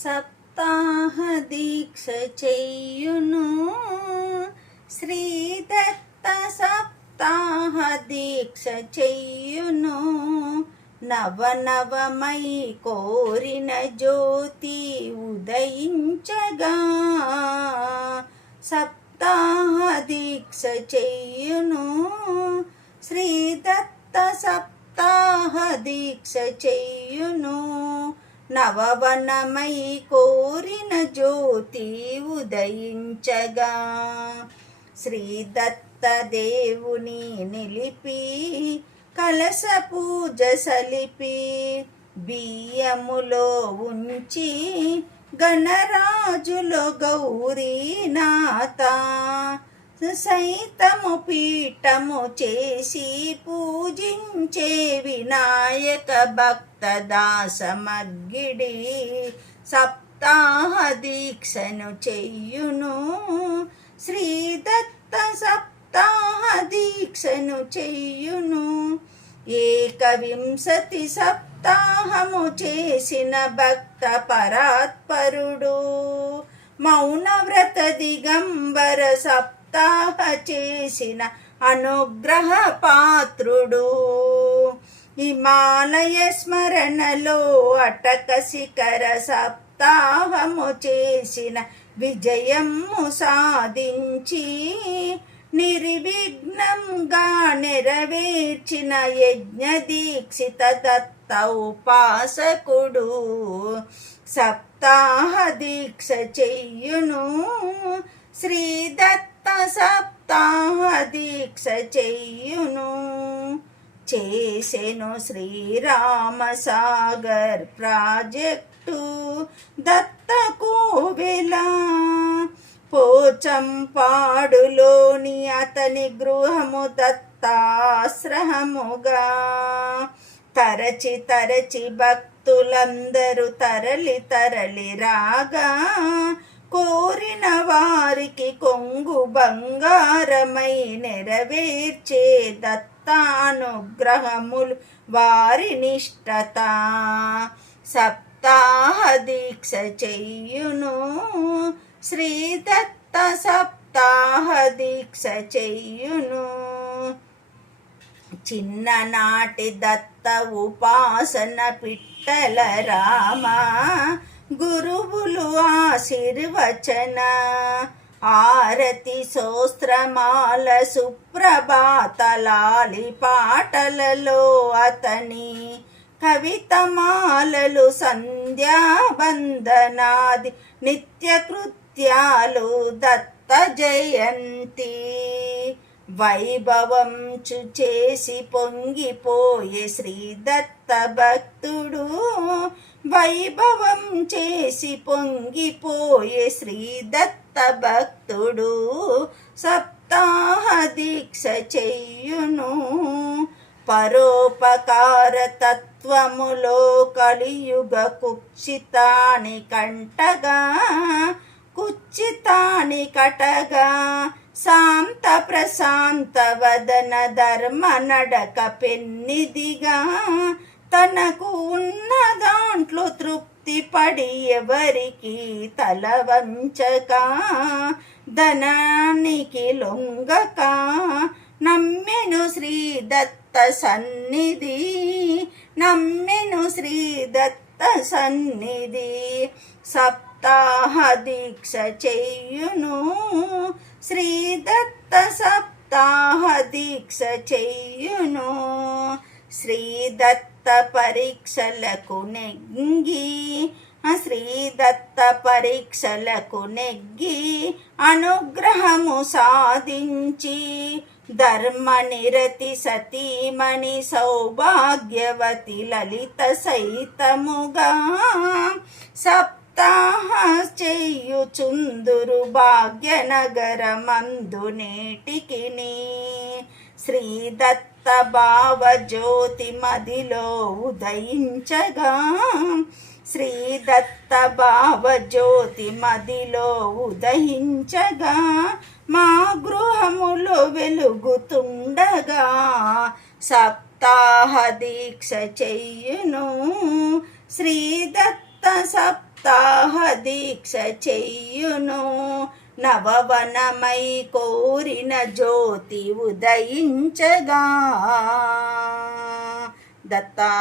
సప్తాహ దీక్ష చెయ్యును శ్రీదత్త సప్తాహ దీక్ష చెయ్యును నవనవమై కోరిన జ్యోతి ఉదయించగా సప్తాహ దీక్ష చెయ్యును శ్రీదత్త సప్తాహ దీక్ష చెయ్యును నవవనమై కోరిన జ్యోతి ఉదయించగా శ్రీదత్త దేవుని నిలిపి కలశ పూజ సలిపి బియ్యములో ఉంచి గణరాజులో గౌరీనాథ సైతము పీఠము చేసి పూజించే వినాయక భక్త దాసమగ్గిడి సప్తాహ దీక్షను చెయ్యును శ్రీదత్త సప్తాహ దీక్షను చెయ్యును ఏకవింశతి సప్తాహము చేసిన భక్త పరాత్పరుడు మౌనవ్రత దిగంబర సప్తాహ చేసిన అనుగ్రహ పాత్రుడు హిమాలయ స్మరణలో అటక శిఖర సప్తాహము చేసిన విజయము సాధించి నిర్విఘ్నంగా నెరవేర్చిన యజ్ఞ దీక్షిత దత్త ఉపాసకుడు సప్తాహ దీక్ష చెయ్యును శ్రీదత్త సప్తాహ దీక్ష చెయ్యును చేసెను శ్రీరామ సాగర్ ప్రాజెక్టు దత్త కోవెల పోచంపాడులోని అతని గృహము దత్తాశ్రమముగా తరచి తరచి భక్తులందరూ తరలి తరలి రాగా కోరిన వారికి కొంగు బంగారమై నెరవేర్చే దత్తానుగ్రహములు వారి నిష్టత సప్తాహ దీక్ష చెయ్యును శ్రీదత్త సప్తాహ దీక్ష చెయ్యును చిన్ననాటి దత్త ఉపాసన పిట్టల రామ గురువులు ఆశీర్వచన ఆరతి సోస్త్రమాల సుప్రభాతలాలి పాటలలో అతని కవితమాలలు సంధ్యాబంధనాది నిత్యకృత్యాలు దత్త జయంతి వైభవం చేసి పొంగిపోయే శ్రీదత్త భక్తుడు వైభవం చేసి పొంగిపోయే శ్రీదత్త భక్తుడు సప్తాహ దీక్ష చెయ్యును పరోపకార తత్వములో కలియుగ కుక్షితాని కటగా శాంత ప్రశాంత వదన ధర్మ నడక పెన్నిదిగా తనకు ఉన్న దాంట్లో తృప్తి పడి ఎవరికి తల వంచక ధనానికి లొంగక నమ్మెను శ్రీదత్త సన్నిధి నమ్మెను శ్రీదత్త సన్నిధి సప్తాహ దీక్ష చెయ్యును శ్రీదత్త సప్తాహ దీక్ష చెయ్యును శ్రీదత్త పరీక్షలకు నెగ్గి శ్రీదత్త పరీక్షలకు నెగ్గి అనుగ్రహము సాధించి ధర్మనిరతి సతీమణి సౌభాగ్యవతి లలిత సైతముగా సప్తాహ చెయ్యుచుందురు భాగ్యనగరమందు నేటికిని శ్రీదత్త భావ జ్యోతి మదిలో ఉదయించగా శ్రీదత్త భావ జ్యోతి మదిలో ఉదయించగా మా గృహములో వెలుగుతుండగా సప్తాహ దీక్ష చెయ్యును శ్రీదత్త సప్తాహ సప్తాహ దీక్ష చెయ్యును నవవనమై కోరిన జ్యోతి ఉదయించగా. దత్తా.